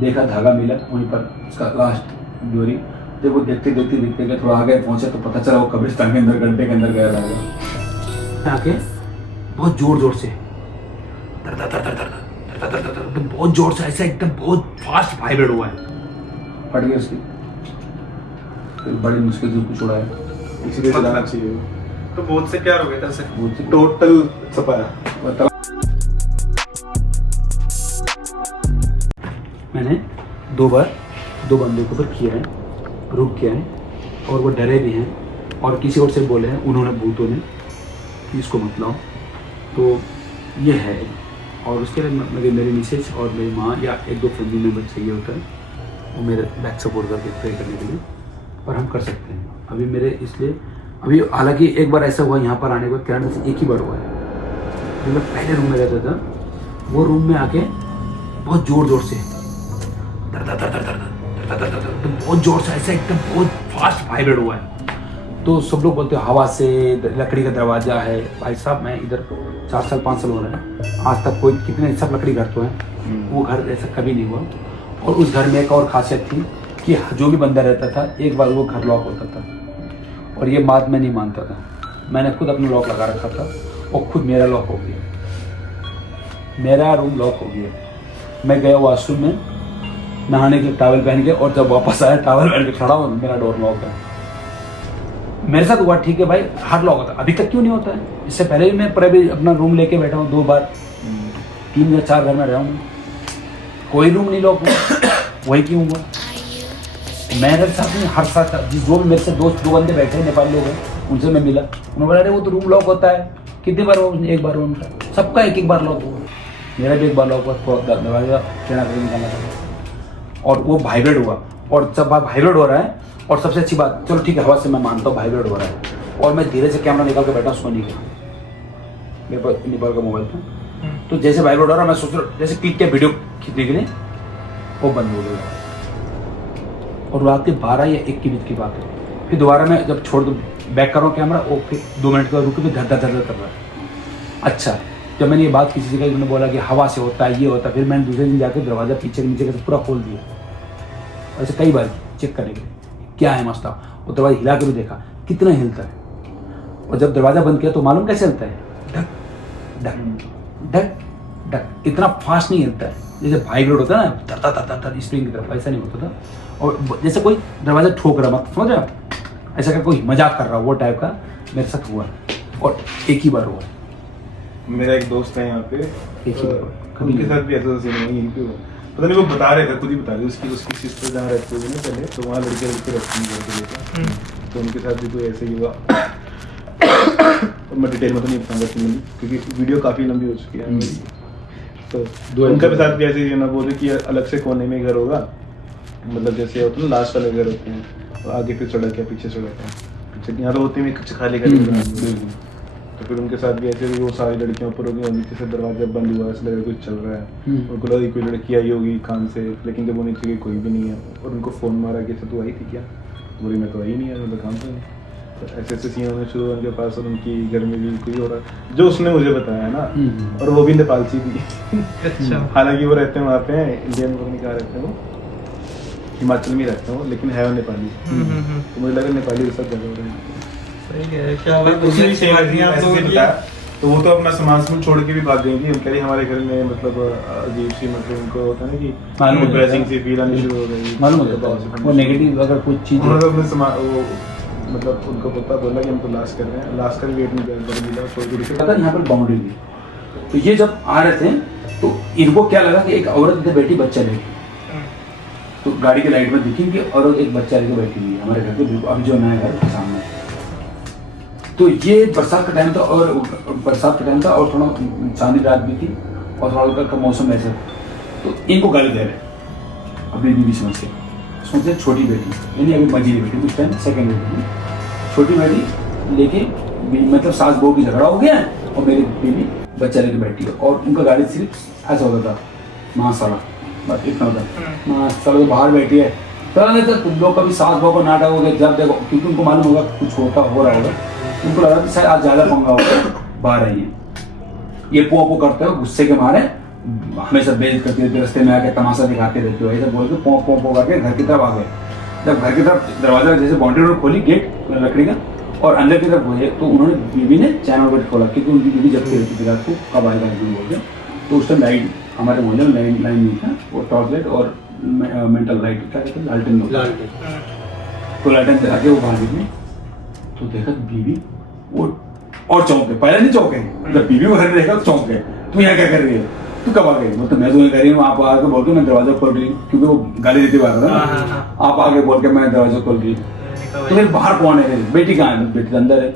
देखा धागा मिला वहीं पर उसका लास्ट डोरी। जब वो देखते देखते थोड़ा आगे पहुंचे तो पता चला वो कब्रिस्तान के अंदर गड्ढे के अंदर गया धागा। आके बहुत जोर से बहुत जोर से ऐसा एकदम बहुत फास्ट वाइब्रेट हुआ है, फट गई उसकी। फिर बड़ी मुश्किल से उसको छुड़ाया, इसीलिए चलाना चाहिए। तो बहुत से क्या हो गया था सर? टोटल छपाया। मैंने 2 बार 2 बंदों को ऊपर किया है, रुक किया है, और वो डरे भी हैं और किसी और से बोले हैं उन्होंने, भूतों ने, कि इसको मत लाओ। तो ये है। और उसके लिए मेरी मिसेज और मेरी माँ या 1-2 फैमिली मेम्बर चाहिए होता है, वो मेरे बैक सपोर्ट करके प्रे करने के लिए, और हम कर सकते हैं। अभी मेरे इसलिए अभी हालांकि एक बार ऐसा हुआ यहाँ पर आने के बाद, कनाडा से एक ही बार हुआ है। जब मैं पहले रूम में रहता था, वो रूम में आके बहुत जोर से बहुत जोर से ऐसा एकदम बहुत फास्ट वाइब्रेट हुआ है। तो सब लोग बोलते हैं हवा से, लकड़ी का दरवाजा है। भाई साहब मैं इधर 4 साल 5 साल हो रहे हैं, आज तक कोई कितने सब लकड़ी घर तो हैं, वो घर ऐसा कभी नहीं हुआ। और उस घर में एक और खासियत थी कि जो भी बंदा रहता था, एक बार वो घर लॉक होता था, और ये बात मैं नहीं मानता था। मैंने खुद अपना लॉक लगा रखा था और खुद मेरा लॉक हो गया, मेरा रूम लॉक हो गया। मैं गया वॉशरूम में नहाने के लिए टॉवल पहन के, और जब वापस आया टॉवल पहन के खड़ा हूँ, मेरा डोर लॉक है। मेरे साथ हुआ ठीक है भाई, हार्ड लॉक होता है, अभी तक क्यों नहीं होता है? इससे पहले भी मैं प्राइवेट अपना रूम लेके बैठा हूँ 2 बार, 3 या 4 घर में रहा हूँ, कोई रूम नहीं लॉक हुआ। वही क्यों हुआ? मेरे साथ में हर साथ जिस जो मेरे से दोस्त 2 बंदे बैठे नेपाली लोग हैं, उनसे मैं मिला, उन्होंने बोला अरे वो तो रूम लॉक होता है। कितनी बार हुआ? 1 बार हुआ उनका, सबका 1 बार लॉक हुआ। मेरा भी 1 बार लॉक हुआ, दरवाजा चेना करके निकालना था, और वो वाइब्रेट हुआ, और सब बार वाइब्रेट हो रहा है। और सबसे अच्छी बात, चलो ठीक है हवा से मैं मानता हूँ वाइब्रेट हो रहा है, और मैं धीरे से कैमरा निकाल के बैठा, उसको नहीं किया, मेरे पास नेपाल का मोबाइल था। तो जैसे वाइब्रेट हो रहा, मैं सोच रहा जैसे क्लिक किया वीडियो खींचने के लिए, वो बंद हो गया। और रात के 12 या 1 के बीच की बात है। फिर दोबारा मैं जब छोड़ दूँ, बैक कर रहा हूँ कैमरा, वो फिर 2 मिनट का रुक के धर कर रहा है। अच्छा, जब मैंने ये बात किसी जगह उन्होंने बोला कि हवा से होता है, ये होता है, फिर मैंने दूसरे दिन जाकर दरवाजा पीछे नीचे से पूरा खोल दिया, ऐसे कई बार चेक करने के लिए क्या है मसला। वो दरवाजा हिला के भी देखा कितना हिलता है, और जब दरवाजा बंद किया तो मालूम कैसे हिलता है, ढक ढक ढक ढक, इतना फास्ट नहीं हिलता है जैसे वाइब्रेट होता है ना, तर स्प्रिंग की तरफ, ऐसा नहीं होता था। और जैसे कोई दरवाजा ठोक रहा, मत समझ रहे आप, ऐसा कर कोई मजाक कर रहा, वो टाइप का मेरे साथ हुआ, और 1 ही बार हुआ। मेरा एक दोस्त है यहाँ पे, उनके साथ भी ऐसा सीन है, यहीं पे पता नहीं वो बता रहे थे, खुद ही बता रहे, उसकी सिस्टर जहाँ रहती है ना पहले, तो वहाँ लड़के रहती हैं, तो उनके साथ भी कोई ऐसे ही हुआ। मैं डिटेल में तो नहीं बताऊंगा क्योंकि वीडियो काफ़ी लंबी हो चुकी है मेरी। तो उनके साथ भी ऐसे ही ना बोले कि अलग से कोने में घर होगा, मतलब जैसे होता है ना लास्ट वाले घर होते हैं, तो आगे फिर सड़क है, पीछे सड़क है, पीछे यहाँ तो होते हैं कुछ खाली कर। तो फिर उनके साथ भी ऐसे वो सारी लड़कियां ऊपर होगी, और नीचे से दरवाजा बंद हुआ, ऐसा लगा कुछ चल रहा है। उनको लगा कोई लड़की आई होगी काम से, लेकिन जब वो नीचे गई कोई भी नहीं है, और उनको फ़ोन मारा कि तू आई थी क्या? बोली मैं तो आई नहीं है, मैं तो काम पे नहीं। तो ऐसे सीन होने शुरू हुए उनके पास, और उनकी घर में भी कोई हो रहा, जो उसने मुझे बताया है ना, और वो भी नेपालची भी। अच्छा, हालांकि वो रहते हैं वहाँ पे, इंडिया में नहीं कहा रहते हैं, वो हिमाचल में रहते हैं वो, लेकिन है वो नेपाली। तो मुझे लगा नेपाली के साथ ज़्यादा हो रहे हैं। तो वो तो अपना समाज में छोड़ के भी भाग गई थी, कह रही हमारे घर में मतलब अजीब सी, मतलब उनको होता है ना कि एम्ब्रेसिंग सी फील आनी शुरू हो गई, मालूम होता है वो नेगेटिव अगर कुछ चीज़ वो मतलब उनको पता बोला कि हम तो लास्ट कर रहे हैं, लास्ट का वेट नहीं कर मिला, थोड़ी सी पता यहाँ पर बाउंड्री थी। तो ये जब आ रहे थे तो इनको क्या लगा कि एक औरत इधर बैठी बच्चा लेके, तो गाड़ी की लाइट में दिखी कि औरत एक बच्चा लेके बैठी हुई है हमारे घर के अभी जो नया घर के सामने। तो ये बरसात का टाइम था, और बरसात का टाइम था, और थोड़ा चांदी रात भी थी, और थोड़ा हल्का का मौसम ऐसा, तो इनको गाली दे रहे अपनी बीवी समझ छोटी बेटी, यानी अभी मझली बेटी, उस टाइम सेकेंड बेटी, छोटी बेटी लेके मतलब सास बहू की झगड़ा हो गया है, और मेरी बीवी बच्चा लेके बैठी है, और उनका गाड़ी सिर्फ ऐसा होता था माँ साला, बस इतना होता माँ साला तो बाहर बैठी है। नहीं तो तुम लोग कभी सास बहू को नाटक हो गया, जब देखो क्योंकि उनको मालूम होगा कुछ हो रहा होगा, उनको लगा कि शायद आज ज़्यादा पंगा होगा, बाहर आई है, ये पो करते हो गुस्से के मारे हमेशा बेइज्जत करते रहते, रास्ते में आके तमाशा दिखाते रहते हो, ऐसा बोल के पों पों पों करके घर की तरफ आ गए। जब घर की तरफ दरवाजा जैसे बाउंड्री रोड खोली, गेट लकड़ी का, और अंदर की तरफ गए तो उन्होंने बीवी ने चैनल गेट खोला, क्योंकि उनकी बीवी जबकि रहती थी रात को, कब आएगा बोल के। तो उस टाइम लाइट हमारे मोहल्ले में लाइट नहीं था, वो टॉर्च लाइट और मेंटल लाइट क्या कहते हैं, लालटेन। तो लालटेन दिखा के वो बाहर निकली तो देखा बीवी वो, और चौंके, पहले नहीं चौंके, जब बीवी को घर में देखा तो चौंके, तू यहाँ क्या कर रही है, तू कब आ गई? मतलब मैं तो नहीं कर रही हूँ, आप आके बोल के मैं दरवाजा खोल रही हूँ, क्योंकि वो गाली देती बात था, आप आगे बोल के मैं दरवाजा खोल रही। तो फिर बाहर कौन है? बेटी कहाँ है? बेटी अंदर है।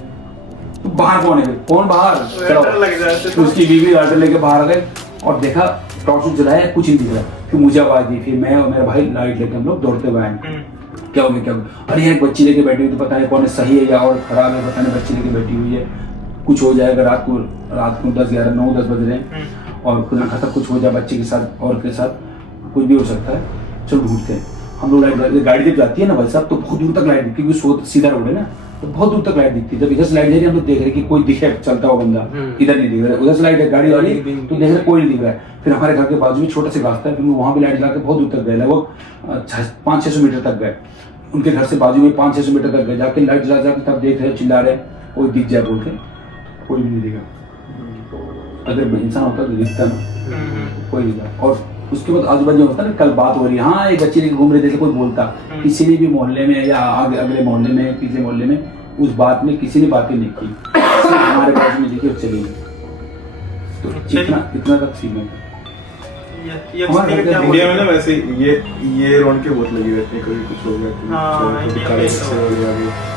तो बाहर कौन है? कौन बाहर? तो उसकी बीवी लालटेन लेके बाहर आ गए और देखा टॉर्च जलाया, कुछ नहीं दिख रहा। फिर मुझे आवाज दी, फिर मैं और मेरा भाई लाइट लेके हम लोग दौड़ते हुए आए। क्या हो गया, क्या हो गया? अरे एक बच्ची लेके बैठी हुई, तो पता नहीं कौन है, सही है या और खराब है, पता नहीं, बच्ची लेके बैठी हुई है, कुछ हो जाएगा रात को 10, 11, 9, 10 बज रहे हैं, और खुदा खाता कुछ हो जाए बच्चे के साथ और के साथ, कुछ भी हो सकता है। चलो ढूंढते हैं हम लोग। लाइट गाड़ी जब जाती है ना भाई साहब, तो बहुत दूर तक लाइट दिखती है, क्योंकि सीधा रोड है ना, तो बहुत दूर तक लाइट दिखती है। जब इधर से लाइट जा रही है, हम लोग देख रहे हैं कि कोई दिखे, चलता हुआ बंदा, इधर नहीं दिख रहा है, उधर से लाइट है, गाड़ी आ रही है, तो देख रहे कोई नहीं दिख रहा है। फिर हमारे घर के बाजू में छोटा सा रास्ता है, फिर वहाँ भी लाइट जला के बहुत दूर तक गए, लगभग 500-600 मीटर तक गए। उनके घर से बाजू में 500-600 मीटर तक गए, जाके लाइट जला के तब देख रहे, चिल्ला रहे, कोई दिख जाए बोल के, कोई भी नहीं दिखा। अगर इंसान होता तो दिखता ना, कोई नहीं। और उसके बाद आजू बाजू होता ना, कल बात हो रही है, हाँ एक बच्चे लेके घूम रहे थे, कोई बोलता, किसी ने भी मोहल्ले में या अगले मोहल्ले में, पिछले मोहल्ले में, उस बात में किसी ने बातें नहीं की, हमारे बाजू में देखी और चली गई। तो इतना तक सीन है इंडिया में ना। वैसे ये रौनकें बहुत लगी रहती है, कभी कुछ हो गया,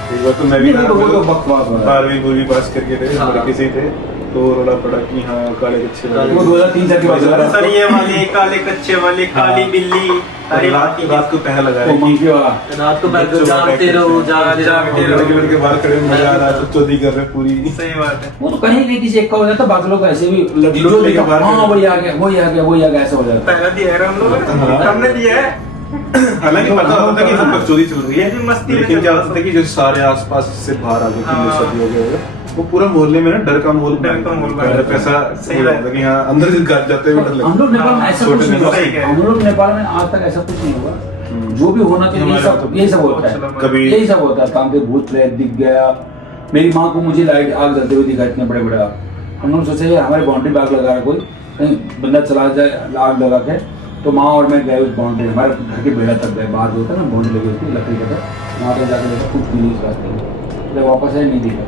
एक बार तो मैं भी 12वीं पास करके थे, लड़के से थे, तो रोला पड़ा कि हाँ काले कच्चे वाले, वो 2003-4 की बात है सर, ये वाले काले कच्चे वाले, काली बिल्ली, रात को पहला लगा है मंकी वाला, रात को जागते रहो, लड़के बाहर खड़े मजा आ रहा है, चोरी कर रहे पूरी। सही बात है। वो तो कहीं नहीं किसी एक का हो जाता, बाकी लोग ऐसे भी वीडियो देखा, हाँ वही आ गया, ऐसा हो जाता। पहला दिया है हम लोग, हमने दिया है। हालांकि पता होता है कि सब चोरी चल रही है, लेकिन क्या होता है कि जो सारे आसपास से बाहर आ गए, वो पूरा मोहल्ले में ना डर का माहौल कैसा सही लगता है कि हाँ अंदर से घर जाते हुए डर लगता है। हम लोग नेपाल में ऐसा कुछ नहीं हुआ, हम लोग नेपाल में आज तक ऐसा कुछ नहीं हुआ। जो भी होना चाहिए यही सब होता है, कभी यही सब होता है, काम के भूत प्रेत दिख गया। मेरी माँ को मुझे लाइट आग जलते हुए दिखा, इतने बड़े बड़े आग। हम लोग सोचे हमारे बाउंड्री पे आग लगा रहा, कोई कहीं बंदा चला जाए आग लगा के, तो माँ और मैं गए उस बाउंड्री, हमारे घर के बेड़ा तक गए, बाहर होता है ना बाउंड्री लगी होती है लकड़ी का, वहाँ पर जाकर देखा कुछ भी नहीं इस रास्ते में, जब वापस आए नहीं दिखा।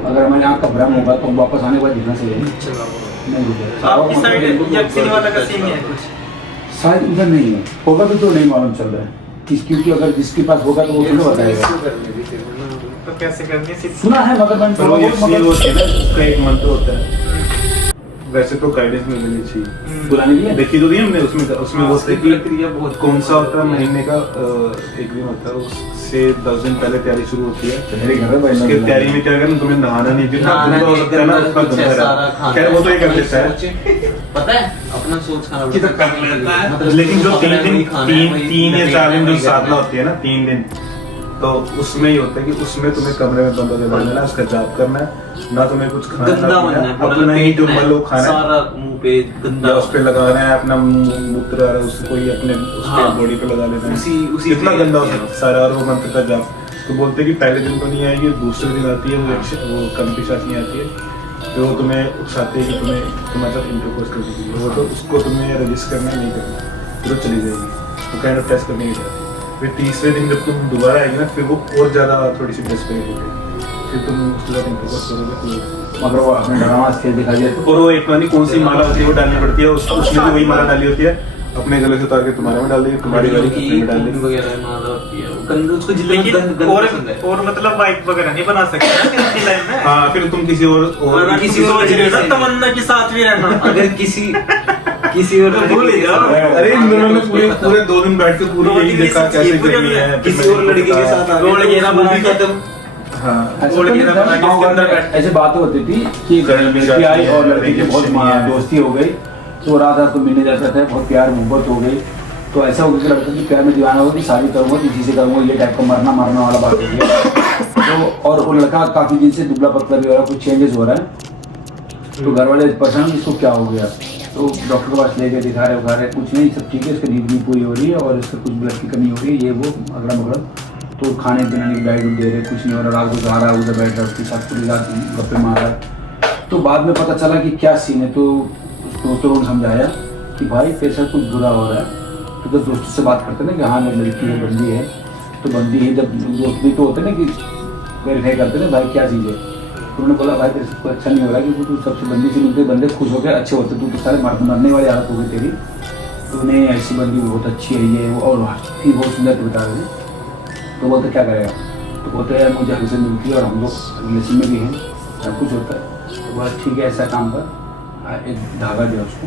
अगर हमारे आँख का भ्रम होगा तो वापस आने के बाद दिखना चाहिए, नहीं दिखा। आपकी साइड यक्षिणी वाला का सीन है कुछ? शायद उधर नहीं है, होगा तो नहीं मालूम चल रहा है, क्योंकि अगर जिसके पास होगा तो वो तुम्हें बताएगा। तो कैसे करनी है? सुना है मगर मैंने उसका एक मंत्र होता है, वैसे तो गाइडेंस में मिलनी चाहिए, बुलाने के लिए देखी तो दी हमने, उसमें वो प्रक्रिया बहुत कौन सा होता है, महीने का एक दिन होता है, उससे 10 दिन पहले तैयारी शुरू होती है। मेरे घर में उसके तैयारी में क्या करना, तुम्हें नहाना नहीं, जितना गंदा हो सकता है ना उतना गंदा रहता है, वो तो ये कर देता है, पता है अपना सोच खाना कर लेता है। लेकिन जो 3 या 4 दिन जो साधना होती है ना, 3 दिन, तो उसमें ही होता है कि उसमें तुम्हें कमरे में बंद होकर रहना है, उसका जाप करना है, ना तुम्हें कुछ खाना अपना ही जो मल खाना है, सारा मुंह पे गंदा उस पे लगाना है, अपना मूत्र आ रहा है उसको ही अपने उसके बॉडी पे लगा लेना है, उसी इतना गंदा हो सकता है सारा। और वो मंत्र का जाप तो बोलते हैं कि पहले दिन तो नहीं आएगी, दूसरे दिन आती है वो कम पिशाच नहीं आती है, तो वो तुम्हें उकसाते हैं कि तुम्हारे साथ इंटरकोर्स कर दीजिए, वो तो उसको तुम्हें रजिस्टर करना नहीं करना, फिर चली जाएगी, तो काइंड ऑफ टेस्ट करने की जाती है। फिर तीसरे दिन जब तुम दोबारा आएगी ना, फिर वो और ज़्यादा थोड़ी सी डेस्परेट हो गई, फिर तुम उसके साथ इंटरकोर्स करोगे, मगर वो अपने ड्रामा खेल दिखा दिया। और वो एक पानी कौन सी माला होती है वो डालनी पड़ती है, उसमें भी वही माला डाली होती है, अपने गले से उतार के तुम्हारे में डाल दी, तुम्हारी वाली कपड़े में डाल दी वगैरह माला होती है, उसको जितना और मतलब वाइफ वगैरह नहीं बना सकते इसी लाइन में। हाँ, फिर तुम किसी और तमन्ना के साथ भी रहना, अगर किसी और भूल ही जाओ। अरे इन दोनों ने पूरे 2 दिन बैठ के पूरी यही देखा कैसे करनी है, किसी और लड़की के साथ रोड घेरा बना के तुम ऐसे बातें होती थी कि लड़की आई और लड़की की बहुत दोस्ती हो गई, तो रात को मिलने जाता था, बहुत प्यार मोहब्बत हो गई, तो ऐसा हो गया कि लड़का की प्यार में दीवाना हो गई, शादी करूंगा किसी से करूंगा, ये टाइप का मरना वाला बात हो गया। तो और वो लड़का काफी दिन से दुबला पतला भी हो रहा है, कुछ चेंजेस हो रहा है, तो घर वाले परेशान इसको क्या हो गया, तो तो डॉक्टर के पास ले गए, दिखा रहे कुछ नहीं, सब ठीक है, इसकी नींद भी पूरी हो रही है और इसका कुछ ब्लड की कमी हो रही है, ये वो अगड़ा मगड़ा। तो खाने पीने की डाइट दे रहे, कुछ नहीं हो रहा, रात को जा रहा है, उधर बैठ रहा है, उसके साथ पूरी रात गप्पे मार रहा है। तो बाद में पता चला कि क्या सीन है। तो दोस्तों ने समझाया कि भाई तेरे साथ कुछ बुरा हो रहा है। तो जब दोस्तों से बात करते ना कि हाँ मेरी लड़की है, बंदी है, तो बंदी है, जब दोस्त भी तो होते ना कि वेरीफाई करते ना भाई क्या चीज़ है। तो उन्होंने बोला भाई तेरे से कोई अच्छा नहीं हो रहा, क्योंकि तू सबसे बंदी से मिलते बंदे खुश होकर अच्छे होते, तू तो सारे मरने वाली हालत हो गई तेरी। तो नहीं ऐसी बंदी बहुत अच्छी है ये वो, और ठीक बहुत सुंदर बता रहे थे। तो बोलते क्या करेगा, तो बोलते यार मुझे हमसे मिलती है और हम लोग रिलेशन में भी हैं, सब कुछ होता है। तो बोला ठीक है ऐसा काम कर, एक धागा दिया उसको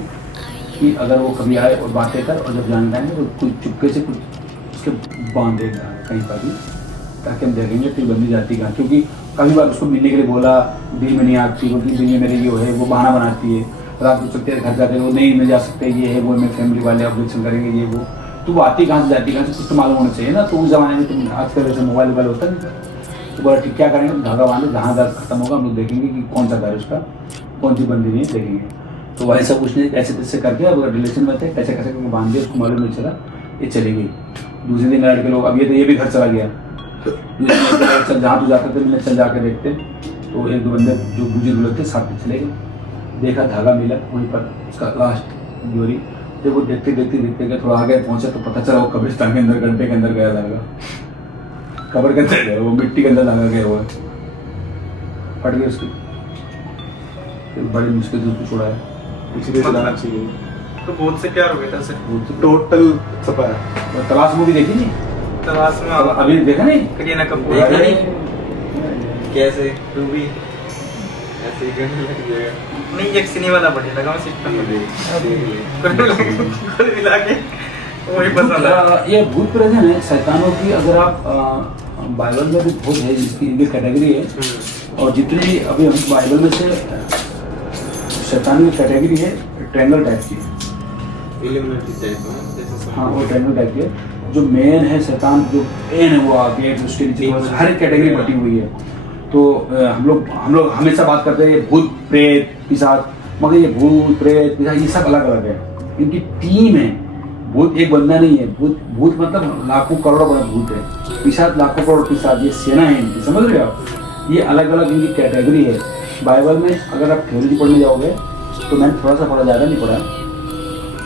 कि अगर वो कभी आए और बातें कर, और जब जान जाएंगे तो कुछ चुपके से कुछ उसके बांध देगा कहीं पर भी, ताकि हम देखेंगे फिर बंदी जाती कहाँ। क्योंकि कभी बार उसको मिलने के लिए बोला, दिन में नहीं आती, क्योंकि दिन में मेरे ये है, वो बहाना बनाती है, रात को चलते घर जाते वो नहीं मिल जा सकते, ये है वो, मेरे फैमिली वाले ऑब्जेक्शन करेंगे ये वो। तो वो आती कहाँ से जाती कहाँ से, कुछ तो मालूम होना चाहिए ना। तो उस ज़माने में तुम आजकल वैसे मोबाइल होता नहीं। तो बोला ठीक क्या करेंगे, धागा बांधे, जहाँ दर्द खत्म होगा हम लोग देखेंगे कि कौन सा घर है उसका, कौन सी बंदी नहीं देखेंगे। तो वही सब कुछ नहीं, ऐसे तैसे करके अब रिलेशन में थे, कैसे कैसे करके बांध दिया, उसको मालूम नहीं चला, ये चली गई। दूसरे दिन लड़के लोग, अब ये तो ये भी घर चला गया, चल जहाँ तो जाते थे मिलने चल जाके देखते। तो एक दो बंदे जो बुजुर्ग लोग थे साथ में चले गए, देखा धागा मिला वहीं पर उसका लास्ट जोड़ी। जब वो देखते गए थोड़ा आगे पहुंचा तो पता चला वो कब्रिस्तान के अंदर गड्ढे के अंदर गया धागा, कब्र के अंदर गया, वो मिट्टी के अंदर धागा गया हुआ है, फट गई उसकी। फिर बड़ी मुश्किल से उसको छुड़ाया, इसीलिए चलाना चाहिए। तो भूत से प्यार हो गया था टोटल सफाया। तलाश मूवी देखी नहीं? तलाश में अभी देखा नहीं? करीना कपूर कैसे तू भी ऐसे ही करने लग जाएगा। नहीं एक सिनेमा वाला बढ़िया लगा, मैं सिस्टम में कुल मिला के वही पसंद है। ये भूत प्रेत है शैतानों की, अगर आप बाइबल में भी भूत है जिसकी इनकी कैटेगरी है, और जितनी अभी हम बाइबल में से शैतानी की कैटेगरी है ट्रायंगल टाइप की। हाँ वो ट्रायंगल टाइप की है। जो मेन है शैतान, जो मेन है वो आगे उसके नीचे हर एक कैटेगरी बटी हुई है। तो हम लोग हमेशा बात करते हैं भूत प्रेत पिशाच, मगर ये भूत प्रेत पिशाच ये सब अलग अलग है, इनकी टीम है। भूत एक बंदा नहीं है, भूत मतलब लाखों करोड़ों बड़ा भूत है, पिशाच लाखों करोड़ पिशाच, ये सेना है इनकी, समझ रहे हो आप? ये अलग अलग इनकी कैटेगरी है। बाइबल में अगर आप थ्योलॉजी पढ़ने जाओगे तो मैंने थोड़ा सा पढ़ा, ज़्यादा नहीं पढ़ा,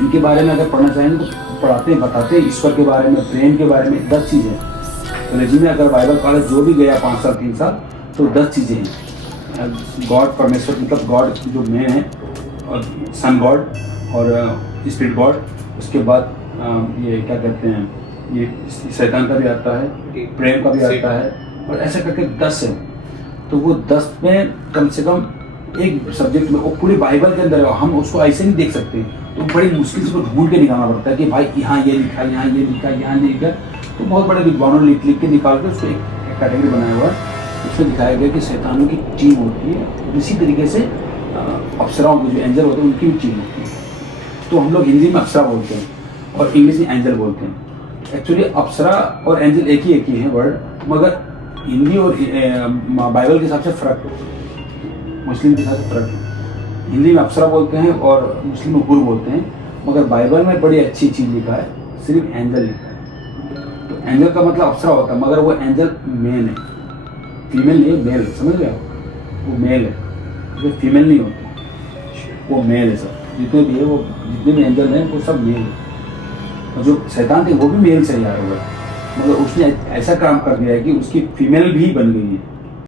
इनके बारे में अगर पढ़ना चाहेंगे तो पढ़ाते हैं, बताते हैं ईश्वर के बारे में, प्रेम के बारे में, 10 चीज़ें। थ्योलॉजी में अगर बाइबल कॉलेज जो भी गया 5 साल 3 साल तो 10 चीज़ें हैं। गॉड परमेश्वर मतलब गॉड जो मेन है, और सन गॉड और स्पिरिट गॉड, उसके बाद ये क्या कहते हैं, ये शैतान का भी आता है, प्रेम का भी आता है, और ऐसे करके 10 है। तो वो 10 में कम से कम एक सब्जेक्ट में, वो पूरे बाइबल के अंदर है, हम उसको ऐसे नहीं देख सकते, तो बड़ी मुश्किल से ढूंढ के निकालना पड़ता है कि भाई यहाँ ये लिखा, यहाँ ये लिखा, यहाँ ये लिखा। तो बहुत बड़े विद्वानों ने लिख के निकाल के उसको एक कैटेगरी बनाया हुआ है। उसमें दिखाया गया कि शैतानों की टीम होती है, और इसी तरीके से अप्सराओं के जो एंजल होते हैं उनकी भी टीम होती है। तो हम लोग हिंदी में अप्सरा बोलते हैं और इंग्लिश में एंजल बोलते हैं। एक्चुअली अप्सरा और एंजल एक ही है वर्ड, मगर हिंदी और बाइबल के हिसाब से फ़र्क है, मुस्लिम के हिसाब से फ़र्क है। हिंदी में अप्सरा बोलते हैं और मुस्लिम में हुर बोलते हैं, मगर बाइबल में बड़ी अच्छी चीज़ लिखा है, सिर्फ एंजल लिखा है। तो एंजल का मतलब अप्सरा होता है, मगर वो एंजल मेल है, फीमेल नहीं है, मेल है, समझ रहे हो? वो मेल है, वो फीमेल नहीं होती, वो मेल है। सब जितने भी है, वो जितने भी एंजल हैं वो सब मेल है। और जो शैतान थे वो भी मेल से ही आए हुए हैं, मगर उसने ऐसा काम कर दिया है कि उसकी फीमेल भी बन गई है।